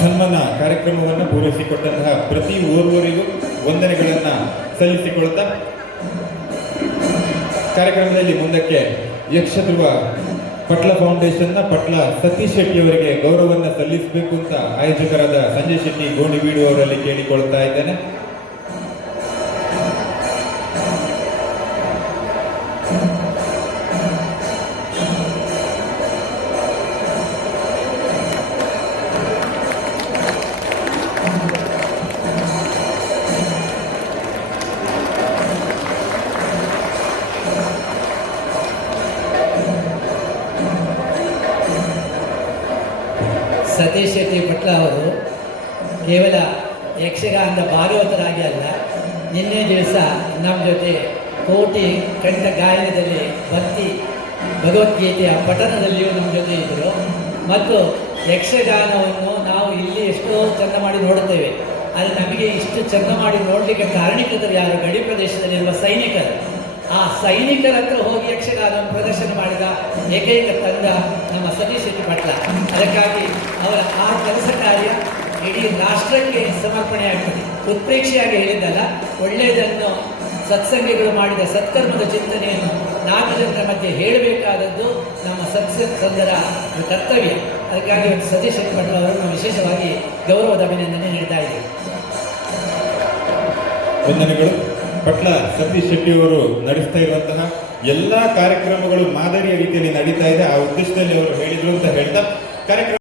ಸನ್ಮಾನ ಕಾರ್ಯಕ್ರಮವನ್ನು ಪೂರೈಸಿಕೊಟ್ಟಂತಹ ಪ್ರತಿ ಓರ್ವರಿಗೂ ವಂದನೆಗಳನ್ನು ಸಲ್ಲಿಸಿಕೊಳ್ತಾ ಕಾರ್ಯಕ್ರಮದಲ್ಲಿ ಮುಂದಕ್ಕೆ ಯಕ್ಷಧ್ರುವ ಪಟ್ಲ ಫೌಂಡೇಶನ್ನ ಪಟ್ಲ ಸತೀಶ್ ಶೆಟ್ಟಿ ಅವರಿಗೆ ಗೌರವವನ್ನು ಸಲ್ಲಿಸಬೇಕು ಅಂತ ಆಯೋಜಕರಾದ ಸಂಜಯ್ ಶೆಟ್ಟಿ ಗೋಣಿಬೀಡು ಅವರಲ್ಲಿ ಕೇಳಿಕೊಳ್ತಾ ಇದ್ದೇನೆ. ಸತೀಶ್ ಶೆಟ್ಟಿ ಭಟ್ಲ ಅವರು ಕೇವಲ ಯಕ್ಷಗಾನದ ಭಾಗವತರಾಗಿ ಅಲ್ಲ, ನಿನ್ನೆ ದಿವಸ ನಮ್ಮ ಜೊತೆ ಕೋಟಿ ಕಂಠ ಗಾಯನದಲ್ಲಿ ಭಕ್ತಿ ಭಗವದ್ಗೀತೆಯ ಪಠನದಲ್ಲಿಯೂ ನಮ್ಮ ಜೊತೆ ಇದ್ದರು ಮತ್ತು ಯಕ್ಷಗಾನವನ್ನು ನಾವು ಇಲ್ಲಿ ಎಷ್ಟೋ ಚೆಂದ ಮಾಡಿ ನೋಡುತ್ತೇವೆ. ಆದರೆ ನಮಗೆ ಇಷ್ಟು ಚೆಂದ ಮಾಡಿ ನೋಡಲಿಕ್ಕೆ ಕಾರಣಿಕರು ಯಾರು? ಗಡಿ ಪ್ರದೇಶದಲ್ಲಿರುವ ಸೈನಿಕರು. ಆ ಸೈನಿಕರ ಹತ್ರ ಹೋಗಿ ಯಕ್ಷಗಾನ ಪ್ರದರ್ಶನ ಮಾಡಿದ ಏಕೈಕ ತಂದ ನಮ್ಮ ಸತೀಶ್ ಶೆಟ್ಟಿ ಭಟ್ಲ ಅದಕ್ಕಾಗಿ ಅವರ ಆ ಕೆಲಸ ಕಾರ್ಯ ಇಡೀ ರಾಷ್ಟ್ರಕ್ಕೆ ಸಮರ್ಪಣೆ ಆಗ್ತದೆ. ಉತ್ಪ್ರೇಕ್ಷೆಯಾಗಿ ಹೇಳಿದ್ದಲ್ಲ, ಒಳ್ಳೆಯದನ್ನು ಸತ್ಸಂಗಿಗಳು ಮಾಡಿದ ಸತ್ಕರ್ಮದ ಚಿಂತನೆಯನ್ನು ನಾಲ್ಕು ಜನರ ಮಧ್ಯೆ ಹೇಳಬೇಕಾದದ್ದು ನಮ್ಮ ಸತ್ಸಂಗರ ಕರ್ತವ್ಯ. ಅದಕ್ಕಾಗಿ ಸತೀಶ್ ಶೆಟ್ಟಿ ಭಟ್ಲ ಅವರನ್ನು ವಿಶೇಷವಾಗಿ ಗೌರವದ ಅಭಿನಂದನೆ ನೀಡ್ತಾ ಇದ್ದೀವಿ ವಂದನೆಗಳು. ಪಟ್ಲ ಸತೀಶ್ ಶೆಟ್ಟಿ ಅವರು ನಡೆಸ್ತಾ ಇರುವಂತಹ ಎಲ್ಲಾ ಕಾರ್ಯಕ್ರಮಗಳು ಮಾದರಿಯ ರೀತಿಯಲ್ಲಿ ನಡೀತಾ ಇದೆ. ಆ ಉದ್ದೇಶದಲ್ಲಿ ಅವರು ಹೇಳಿದ್ರು ಅಂತ ಹೇಳ್ತಾ, ಕಾರ್ಯಕ್ರಮ